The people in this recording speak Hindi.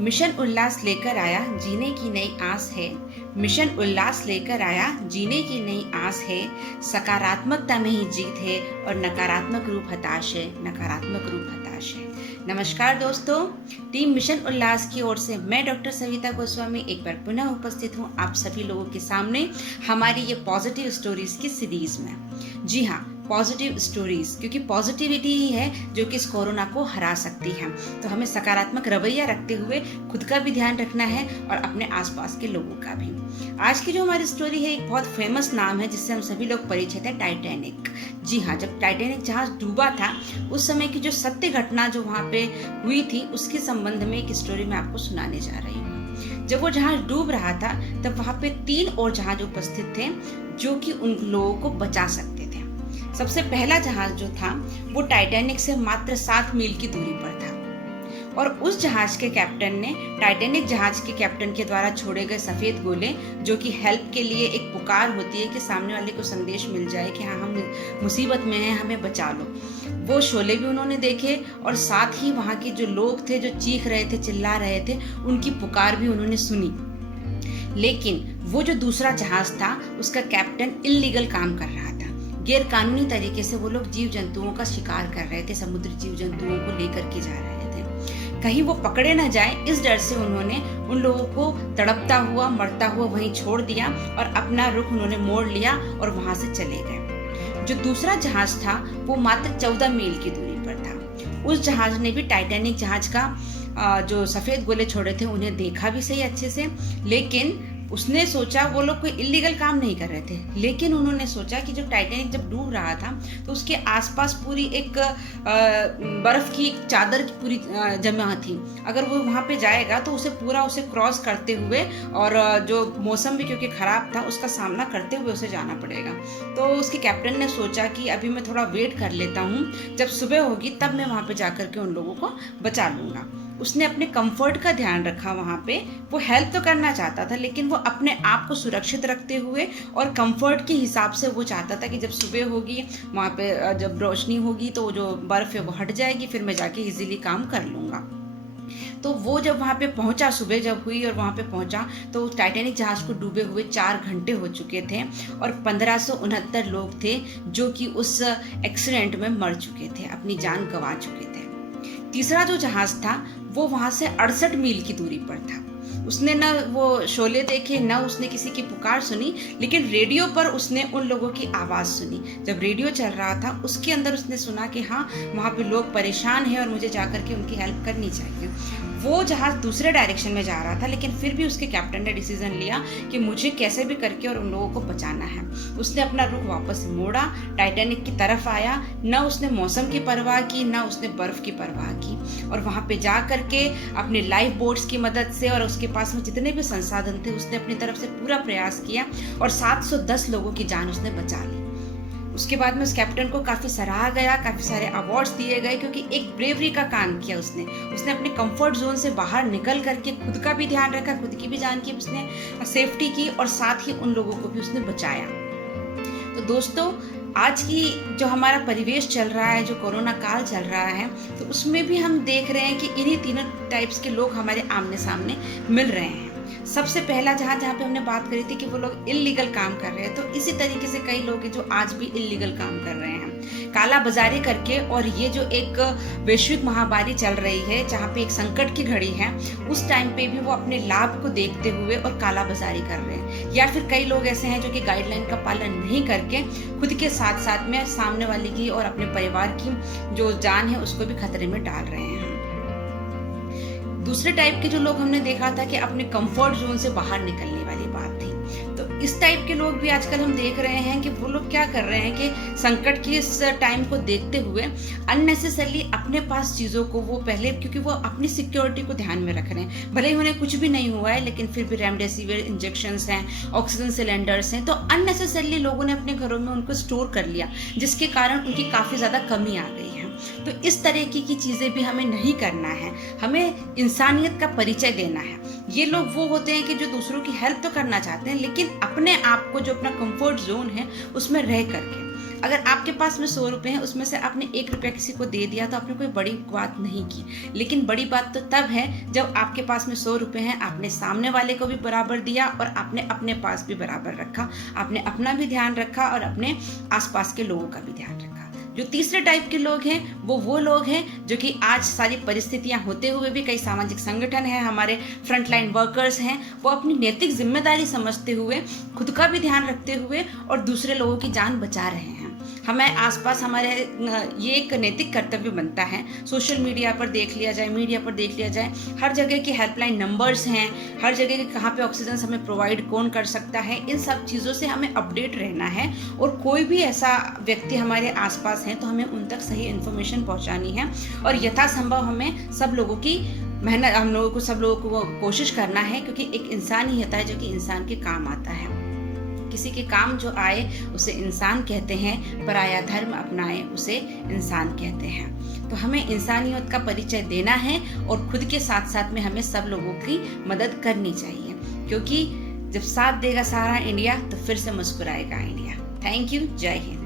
मिशन उल्लास लेकर आया जीने की नई आस है। मिशन उल्लास लेकर आया जीने की नई आस है। सकारात्मकता में ही जीत है और नकारात्मक रूप हताश है। नकारात्मक रूप हताश है। नमस्कार दोस्तों, टीम मिशन उल्लास की ओर से मैं डॉक्टर सविता गोस्वामी एक बार पुनः उपस्थित हूँ आप सभी लोगों के सामने हमारी ये पॉजिटिव स्टोरीज की सीरीज में। जी हाँ, पॉजिटिव स्टोरीज, क्योंकि पॉजिटिविटी ही है जो कि इस कोरोना को हरा सकती है। तो हमें सकारात्मक रवैया रखते हुए खुद का भी ध्यान रखना है और अपने आसपास के लोगों का भी। आज की जो हमारी स्टोरी है एक बहुत फेमस नाम है जिससे हम सभी लोग परिचित हैं, टाइटैनिक। जी हाँ, जब टाइटैनिक जहाज डूबा था उस समय की जो सत्य घटना जो वहाँ पे हुई थी उसके संबंध में एक स्टोरी मैं आपको सुनाने जा रही हूँ। जब वो जहाज डूब रहा था तब वहाँ पे 3 और जहाज उपस्थित थे जो कि उन लोगों को बचा सकते थे। सबसे पहला जहाज जो था वो टाइटैनिक से मात्र 7 मील की दूरी पर था और उस जहाज के कैप्टन ने टाइटैनिक जहाज के कैप्टन के द्वारा छोड़े गए सफेद गोले, जो कि हेल्प के लिए एक पुकार होती है कि सामने वाले को संदेश मिल जाए कि हाँ हम मुसीबत में हैं, हमें बचा लो, वो शोले भी उन्होंने देखे और साथ ही वहाँ के जो लोग थे जो चीख रहे थे, चिल्ला रहे थे, उनकी पुकार भी उन्होंने सुनी। लेकिन वो जो दूसरा जहाज था उसका कैप्टन इल्लीगल काम कर रहा था। गैर कानूनी तरीके से वो लोग जीव जंतुओं का शिकार कर रहे थे, समुद्री जीव जंतुओं को लेकर के जा रहे थे। कहीं वो पकड़े न जाए इस डर से उन्होंने उन लोगों को तड़पता हुआ मरता हुआ वहीं छोड़ दिया और अपना रुख उन्होंने मोड़ लिया और वहां से चले गए। जो दूसरा जहाज था वो मात्र 14 मील की दूरी पर था। उस जहाज ने भी टाइटैनिक जहाज का जो सफेद गोले छोड़े थे उन्हें देखा भी सही अच्छे से, लेकिन उसने सोचा वो लोग कोई इल्लीगल काम नहीं कर रहे थे, लेकिन उन्होंने सोचा कि जब टाइटैनिक जब डूब रहा था तो उसके आसपास पूरी एक बर्फ की चादर की पूरी जमा थी। अगर वो वहाँ पे जाएगा तो उसे क्रॉस करते हुए और जो मौसम भी क्योंकि खराब था उसका सामना करते हुए उसे जाना पड़ेगा। तो उसके कैप्टन ने सोचा कि अभी मैं थोड़ा वेट कर लेता हूँ, जब सुबह होगी तब मैं वहाँ पे जाकर के उन लोगों को बचा लूँगा। उसने अपने कंफर्ट का ध्यान रखा वहाँ पे। वो हेल्प तो करना चाहता था लेकिन वो अपने आप को सुरक्षित रखते हुए और कंफर्ट के हिसाब से वो चाहता था कि जब सुबह होगी वहाँ पे जब रोशनी होगी तो जो बर्फ़ है वो हट जाएगी, फिर मैं जाके इजीली काम कर लूँगा। तो वो जब वहाँ पे पहुँचा, सुबह जब हुई और वहाँ पे पहुँचा तो टाइटैनिक जहाज को डूबे हुए 4 घंटे हो चुके थे और 1569 लोग थे जो कि उस एक्सीडेंट में मर चुके थे, अपनी जान गंवा चुके थे। तीसरा जो जहाज था वो वहां से 68 मील की दूरी पर था। उसने न वो शोले देखे, न उसने किसी की पुकार सुनी, लेकिन रेडियो पर उसने उन लोगों की आवाज़ सुनी। जब रेडियो चल रहा था उसके अंदर उसने सुना कि हाँ वहाँ पे लोग परेशान हैं और मुझे जाकर के उनकी हेल्प करनी चाहिए। वो जहाज़ दूसरे डायरेक्शन में जा रहा था लेकिन फिर भी उसके कैप्टन ने डिसीजन लिया कि मुझे कैसे भी करके और उन लोगों को बचाना है। उसने अपना रुख वापस मोड़ा, टाइटैनिक की तरफ आया। न उसने मौसम की परवाह की, न उसने बर्फ़ की परवाह की, और वहाँ पे जा करके अपने लाइफ बोट्स की मदद से और उसके पास में जितने भी संसाधन थे उसने अपनी तरफ से पूरा प्रयास किया और 710 लोगों की जान उसने बचा ली। उसके बाद में उस कैप्टन को काफ़ी सराहा गया, काफ़ी सारे अवार्ड्स दिए गए क्योंकि एक ब्रेवरी का काम किया उसने अपने कंफर्ट जोन से बाहर निकल करके खुद का भी ध्यान रखा, खुद की भी जान की उसने सेफ्टी की और साथ ही उन लोगों को भी उसने बचाया। तो दोस्तों, आज की जो हमारा परिवेश चल रहा है, जो कोरोना काल चल रहा है, तो उसमें भी हम देख रहे हैं कि इन्हीं तीनों टाइप्स के लोग हमारे आमने सामने मिल रहे हैं। सबसे पहला जहाँ पे हमने बात करी थी कि वो लोग इल्लीगल काम कर रहे हैं, तो इसी तरीके से कई लोग हैं जो आज भी इल्लीगल काम कर रहे हैं, काला बाजारी करके। और ये जो एक वैश्विक महामारी चल रही है, जहाँ पे एक संकट की घड़ी है, उस टाइम पे भी वो अपने लाभ को देखते हुए और काला बाजारी कर रहे हैं। या फिर कई लोग ऐसे हैं जो कि गाइडलाइन का पालन नहीं करके खुद के साथ साथ में सामने वाले की और अपने परिवार की जो जान है उसको भी खतरे में डाल रहे हैं। दूसरे टाइप के जो लोग हमने देखा था कि अपने कंफर्ट जोन से बाहर निकलने वाली बात थी, तो इस टाइप के लोग भी आजकल हम देख रहे हैं कि वो लोग क्या कर रहे हैं कि संकट की इस टाइम को देखते हुए अननेसेसरली अपने पास चीज़ों को वो पहले, क्योंकि वो अपनी सिक्योरिटी को ध्यान में रख रहे हैं, भले ही उन्हें कुछ भी नहीं हुआ है लेकिन फिर भी रेमडेसिविर इंजेक्शंस हैं, ऑक्सीजन सिलेंडर्स हैं, तो अननेसेसरली लोगों ने अपने घरों में उनको स्टोर कर लिया जिसके कारण उनकी काफ़ी ज़्यादा कमी आ गई है। तो इस तरीके की चीज़ें भी हमें नहीं करना है, हमें इंसानियत का परिचय देना है। ये लोग वो होते हैं कि जो दूसरों की हेल्प तो करना चाहते हैं लेकिन अपने आप को, जो अपना कंफर्ट जोन है उसमें रह करके अगर आपके पास में 100 रुपये हैं, उसमें से आपने 1 रुपया किसी को दे दिया तो आपने कोई बड़ी बात नहीं की। लेकिन बड़ी बात तो तब है जब आपके पास में 100 रुपये हैं, आपने सामने वाले को भी बराबर दिया और आपने अपने पास भी बराबर रखा, आपने अपना भी ध्यान रखा और अपने आसपास के लोगों का भी ध्यान रखा। जो तीसरे टाइप के लोग हैं वो लोग हैं जो कि आज सारी परिस्थितियां होते हुए भी, कई सामाजिक संगठन हैं, हमारे फ्रंटलाइन वर्कर्स हैं, वो अपनी नैतिक जिम्मेदारी समझते हुए, खुद का भी ध्यान रखते हुए और दूसरे लोगों की जान बचा रहे हैं। हमें आसपास हमारे ये एक नैतिक कर्तव्य बनता है। सोशल मीडिया पर देख लिया जाए, हर जगह की हेल्पलाइन नंबर्स हैं, हर जगह के कहाँ पे ऑक्सीजन हमें प्रोवाइड कौन कर सकता है, इन सब चीज़ों से हमें अपडेट रहना है। और कोई भी ऐसा व्यक्ति हमारे आसपास है तो हमें उन तक सही इन्फॉर्मेशन पहुँचानी है और यथासंभव हमें सब लोगों की मेहनत, सब लोगों को कोशिश करना है, क्योंकि एक इंसान ही होता है जो कि इंसान के काम आता है। किसी के काम जो आए उसे इंसान कहते हैं, पराया धर्म अपनाए उसे इंसान कहते हैं। तो हमें इंसानियत का परिचय देना है और खुद के साथ साथ में हमें सब लोगों की मदद करनी चाहिए, क्योंकि जब साथ देगा सारा इंडिया तो फिर से मुस्कुराएगा इंडिया। Thank you. जय हिंद।